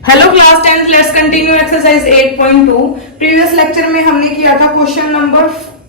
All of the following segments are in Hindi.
Hello class 10th, let's continue exercise 8.2। Previous lecture में हमने किया था क्वेश्चन नंबर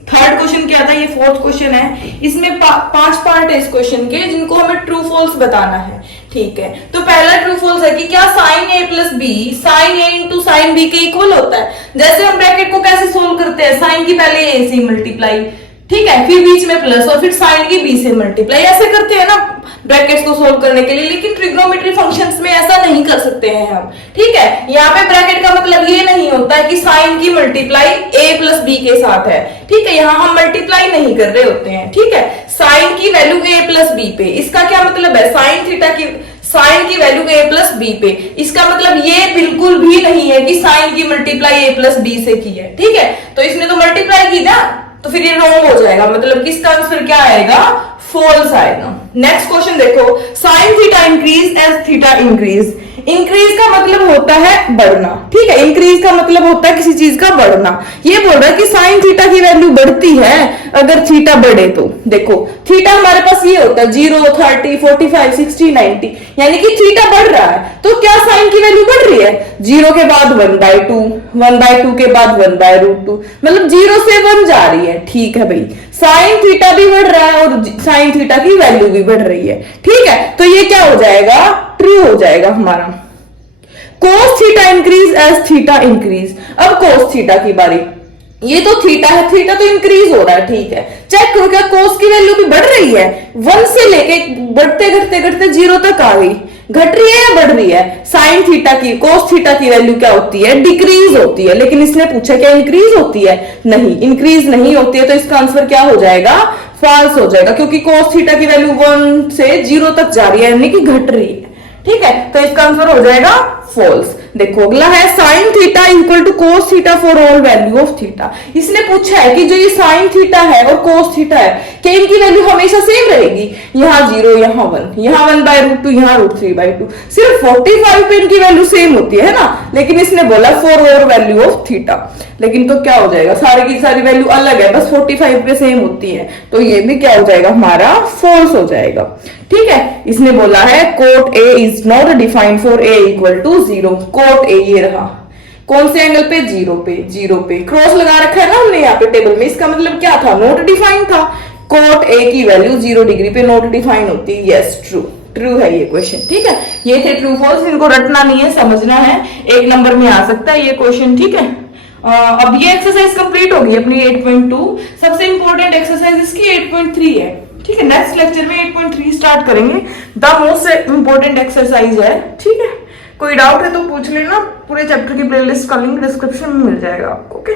थर्ड क्वेश्चन किया था, ये फोर्थ क्वेश्चन है। इसमें 5 पार्ट है इस क्वेश्चन के, जिनको हमें ट्रू फॉल्स बताना है। ठीक है, तो पहला ट्रू फॉल्स है कि क्या साइन ए प्लस बी साइन ए इंटू साइन बी के इक्वल होता है। जैसे हम ब्रैकेट को कैसे सोल्व करते हैं, साइन की पहले ए से मल्टीप्लाई, ठीक है, फिर बीच में प्लस और फिर साइन की बी से मल्टीप्लाई, ऐसे करते हैं ना ब्रैकेट्स को सोल्व करने के लिए। लेकिन ट्रिग्नोमेट्री फंक्शंस में ऐसा नहीं कर सकते हैं हम। ठीक है, यहाँ पे ब्रैकेट का मतलब ये नहीं होता है कि साइन की मल्टीप्लाई a प्लस बी के साथ है। ठीक है, यहाँ हम मल्टीप्लाई नहीं कर रहे होते हैं। ठीक है, साइन की वैल्यू a प्लस बी पे, इसका क्या मतलब है, साइन थीटा की साइन की वैल्यू a प्लस बी पे, इसका मतलब ये बिल्कुल भी नहीं है कि साइन की मल्टीप्लाई a प्लस बी से की है। ठीक है, तो इसने तो मल्टीप्लाई की ना, तो फिर ये रॉन्ग हो जाएगा, मतलब कि इसका आंसर क्या आएगा, फॉल्स आएगा। नेक्स्ट क्वेश्चन देखो, sine theta increase as theta increase. Increase का मतलब होता है बढ़ना। ठीक है, इंक्रीज का मतलब होता है किसी चीज का बढ़ना। ये बोल रहा है कि साइन थीटा की वैल्यू बढ़ती है अगर थीटा बढ़े तो। देखो थीटा हमारे पास ये होता है 0, 30, 45, 60, 90, यानी कि थीटा बढ़ रहा है। तो क्या साइन की वैल्यू बढ़ रही है, 0 के बाद 1/2, 1/2 के बाद 1/√2, मतलब 0 से 1 जा रही है। ठीक है भाई, साइन थीटा भी बढ़ रहा है और साइन थीटा की वैल्यू भी बढ़ रही है। ठीक है, तो ये क्या हो जाएगा, ट्रू हो जाएगा हमारा। Cos theta increase as theta increase. अब कोस थीटा की बारी, ये तो थीटा है, थीटा तो इंक्रीज हो रहा है। ठीक है, चेक करो क्या कोस की वैल्यू भी बढ़ रही है, 1 से लेके बढ़ते घटते घटते 0 तक आ गई। घट रही है या बढ़ रही है, साइन थीटा की कोस थीटा की वैल्यू क्या होती है, डिक्रीज होती है। लेकिन इसने पूछा क्या इंक्रीज होती है, नहीं, इंक्रीज नहीं होती है। तो इसका आंसर क्या हो जाएगा, फॉल्स हो जाएगा, क्योंकि कोस थीटा की वैल्यू 1 से 0 तक जा रही है, यानी कि घट रही है। ठीक है, तो इसका आंसर हो जाएगा फॉल्स। देखो अगला है sine theta equal to cos theta for all value of theta. इसने पूछा है कि जो ये साइन थीटा है और कोस थीटा है, क्या इनकी वैल्यू हमेशा सेम रहेगी, यहाँ 0, यहाँ 1, यहाँ 1/√2, यहाँ √3/2। सिर्फ 45 पे इनकी वैल्यू सेम होती है ना, लेकिन इसने बोला for all value of theta. लेकिन तो क्या हो जाएगा, सारी की सारी वैल्यू अलग है, बस 45 पे सेम होती है, तो ये भी क्या हो जाएगा हमारा, फॉल्स हो जाएगा। ठीक है, इसने बोला है cot A is not defined for A equal to 0। Cot A ये रहा, कौन से एंगल पे, 0 पे, 0 पे क्रॉस लगा रखा है ना हमने यहाँ पे टेबल में, इसका मतलब क्या था, नॉट डिफाइंड था। कोट ए की वैल्यू 0 डिग्री पे नॉट डिफाइंड होती है। यस, ट्रू, ट्रू है ये क्वेश्चन। ठीक है, ये थे ट्रू फॉल्स, इनको रटना नहीं है, समझना है, 1 नंबर में आ सकता है ये क्वेश्चन। ठीक है, अब ये एक्सरसाइज कंप्लीट होगी अपनी 8.2। सबसे इंपॉर्टेंट एक्सरसाइज इसकी 8.3 है। ठीक है, नेक्स्ट लेक्चर में 8.3 स्टार्ट करेंगे, द मोस्ट इंपॉर्टेंट एक्सरसाइज है। ठीक है, कोई डाउट है तो पूछ लेना, पूरे चैप्टर की प्लेलिस्ट का लिंक डिस्क्रिप्शन में मिल जाएगा आपको। ओके।